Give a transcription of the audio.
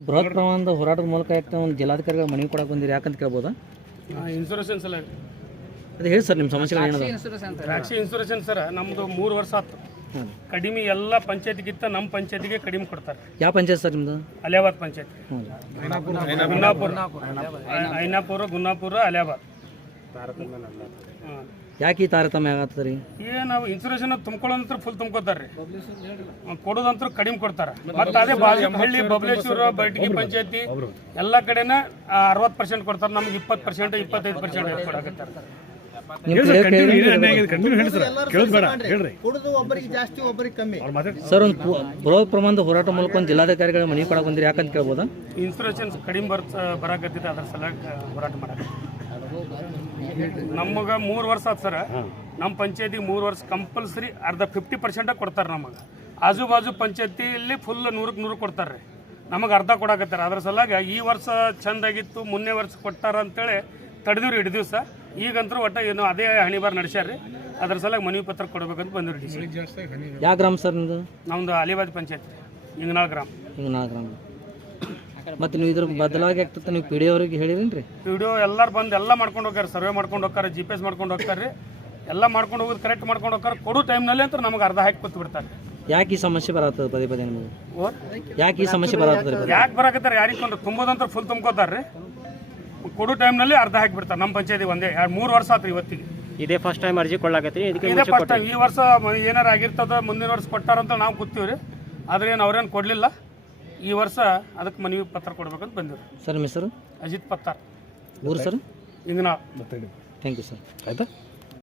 ಬೃಹತ್ ಪ್ರಮಾಣದ ಹೋರಾಟದ ಮೂಲಕ ಯಾಕೆ ಒಂದು ಜಿಲ್ಲಾಧಿಕಾರಿಗಳ ಮನವಿ ಕೊಡಕ್ಕೆ ಬಂದಿರಿ ಯಾಕಂತ ಕೇಳ್ಬೋದಾ? ಇನ್ಸೂರೆನ್ಸ್ ಅಲ್ಲ ಅದು ಹೇಳಿ ಸರ್ ನಿಮ್ಮ ಸಮಸ್ಯೆ ದ್ರಾಕ್ಷಿ ಇನ್ಸೂರೆನ್ಸ್ ಸರ್? ನಮ್ಮದು ಮೂರು ವರ್ಷ ಆಯ್ತು ಕಡಿಮೆ ಎಲ್ಲ ಪಂಚಾಯತ್ಗಿಂತ ನಮ್ಮ ಪಂಚಾಯತಿಗೆ ಕಡಿಮೆ ಕೊಡ್ತಾರೆ. ಯಾವ ಪಂಚಾಯತ್ ಸರ್ ನಿಮ್ಮದು ಅಲಿಯಾಬಾದ್ ಪಂಚಾಯತ್. ಗುನ್ನಾಪುರ. ಐನಾಪುರ ಗುನ್ನಾಪುರ ಅಲಿಯಾಬಾದ್. ಯಾಕೆ ಈ ತಾರತಮ್ಯ ಆಗತ್ತದ ರೀ? ಈಗ ನಾವು ಇನ್ಸೂರೆನ್ಸ್ ತುಂಬ್ಕೊಳ್ಳೋದಂತ್ರ ಫುಲ್ ತುಂಬ್ಕೋತಾರೆ ಕೊಡೋದಂತ್ರ ಕಡಿಮೆ ಕೊಡ್ತಾರ. ಮತ್ತೆ ಅದೇ ಬಾಜು ಹಳ್ಳಿ ಬಬಲೇಶ್ವರ ಬೈಟಗಿ ಪಂಚಾಯತಿ ಎಲ್ಲ ಕಡೆನ ಅರವತ್ತು ಪರ್ಸೆಂಟ್ ಕೊಡ್ತಾರೆ. ನಮ್ಗೆ ಇಪ್ಪತ್ತು ಪರ್ಸೆಂಟ್ ಇಪ್ಪತ್ತೈದು ಪರ್ಸೆಂಟ್ ಕೊಡಕತ್ತಾರೆ. ನಿಮ್ಮ ಕುಡಿದು ಒಬ್ಬರಿಗೆ ಜಾಸ್ತಿ ಒಬ್ಬರಿಗೆ ಕಮ್ಮಿ. ಸರ್ ಒಂದು ಬೃಹತ್ ಪ್ರಮಾಣದ ಹೋರಾಟ ಮೂಲಕ ಒಂದು ಜಿಲ್ಲಾಧಿಕಾರಿಗಳ ಮನವಿ ಕೊಡಕ್ಕೆ ಬಂದಿರಿ ಯಾಕಂತ ಕೇಳ್ಬೋದಾ? ಇನ್ಸೂರೆನ್ಸ್ ಕಡಿಮೆ ಬರ್ತ ಬರಾಕತ್ತಿದೆ ಅದ್ರ ಸಲುವಾಗಿ ಹೋರಾಟ ಮಾಡಕ್ಕೆ ನಮಗೆ ಮೂರು ವರ್ಷ ಆಯ್ತು ಸರ್. ನಮ್ಮ ಪಂಚಾಯತಿ ಮೂರು ವರ್ಷ ಕಂಪಲ್ಸರಿ ಅರ್ಧ ಫಿಫ್ಟಿ ಪರ್ಸೆಂಟ ಕೊಡ್ತಾರೆ ನಮಗೆ. ಆಜು ಬಾಜು ಪಂಚಾಯತಿಯಲ್ಲಿ ಫುಲ್ ನೂರಕ್ಕೆ ನೂರು ಕೊಡ್ತಾರೆ ನಮಗೆ ಅರ್ಧ ಕೊಡಕತ್ತಾರೆ. ಅದ್ರ ಸಲುವಾಗಿ ಈ ವರ್ಷ ಚೆಂದಾಗಿತ್ತು ಮುನ್ನೆ ವರ್ಷ ಕೊಟ್ಟಾರ ಅಂತೇಳಿ ತಡೆದಿವ್ರಿ ಹಿಡಿದಿವ್ ದಿವಸ. ಈಗಂತೂ ಒಟ್ಟ ಏನು ಅದೇ ಹಣಿಬಾರ್ ನಡೆಸ್ಯಾರ ಅದ್ರ ಸಲುವಾಗಿ ಮನವಿ ಪತ್ರ ಕೊಡ್ಬೇಕಂತ ಬಂದಿರಿ ಯಾವ ಗ್ರಾಮ ಸರ್ ನಮ್ದು? ಅಲಿಬಾದ್ ಪಂಚಾಯತ್ ಇಂಗನಾಳ್ ಗ್ರಾಮ. ಹಿಂಗೆ ಗ್ರಾಮ. ಮತ್ತು ನೀವು ಇದ್ರ ಬದಲಾಗಿ ಆಗ್ತದೆ ನೀವು ಪಿ ಡಿ ಅವ್ರಿಗೆ ಹೇಳಿರೇನ್ರಿ? ವಿಡಿಯೋ ಎಲ್ಲರೂ ಬಂದು ಎಲ್ಲ ಮಾಡ್ಕೊಂಡು ಹೋಗ್ತಾರೆ ಸರ್ವೆ ಮಾಡ್ಕೊಂಡು ಹೋಗ್ತಾರೆ ಜಿ ಪಿ ಎಸ್ ಮಾಡ್ಕೊಂಡು ಹೋಗ್ತಾರೆ ಎಲ್ಲ ಮಾಡ್ಕೊಂಡು ಹೋಗೋದು ಕರೆಕ್ಟ್ ಮಾಡ್ಕೊಂಡು ಹೋಗ್ತಾರೆ ಕೊಡೋ ಟೈಮ್ನಲ್ಲಿ ಅಂತ ನಮಗೆ ಅರ್ಧ ಹಾಕಿ ಕೂತ್ ಬಿಡ್ತಾರೆ. ಯಾಕೆ ಈ ಸಮಸ್ಯೆ ಬರತ್ತದ ಪದೇ ಪದೇ ನಿಮಗೆ? ಯಾಕೆ ಈ ಸಮಸ್ಯೆ ಬರತ್ತದ ರೀ ಯಾಕೆ ಬರಾಕತ್ತಾರೆ? ಯಾರಿಗೆ ಕೊಂಡು ತುಂಬೋದಂತ ಫುಲ್ ತುಂಬ್ಕೋತಾರೆ ಕೊಡೋ ಟೈಮ್ನಲ್ಲಿ ಅರ್ಧ ಹಾಕಿ ಬಿಡ್ತಾರೆ ನಮ್ಮ ಪಂಚಾಯತಿ ಒಂದೇ ಎರಡು ಮೂರು ವರ್ಷ ಆತ್ರಿ ಇವತ್ತಿಗೆ. ಇದೇ ಫಸ್ಟ್ ಟೈಮ್ ಅರ್ಜಿ ಕೊಡ್ಲಾಕತ್ರಿ ಇದಕ್ಕೆ ಇದೇ ಫಸ್ಟ್ ಈ ವರ್ಷ ಏನಾರ ಆಗಿರ್ತದ ಮುಂದಿನ ವರ್ಷ ಕೊಟ್ಟಾರಂತ ನಾವು ಕೂತೀವಿ ರೀ ಆದ್ರೆ ಏನು ಅವ್ರೇನು ಕೊಡಲಿಲ್ಲ. ಈ ವರ್ಷ ಅದಕ್ಕೆ ಮನವಿ ಪತ್ರ ಕೊಡ್ಬೇಕಂತ ಬಂದಿದ್ರು. ಸರ್ ನಿಮ್ಮ ಹೆಸರು? ಅಜಿತ್ ಪತ್ತಾರ್. ಊರು ಸರ್? ಹಿಂಗೆ ನಾವು ಥ್ಯಾಂಕ್ ಯು ಸರ್ ಆಯ್ತಾ?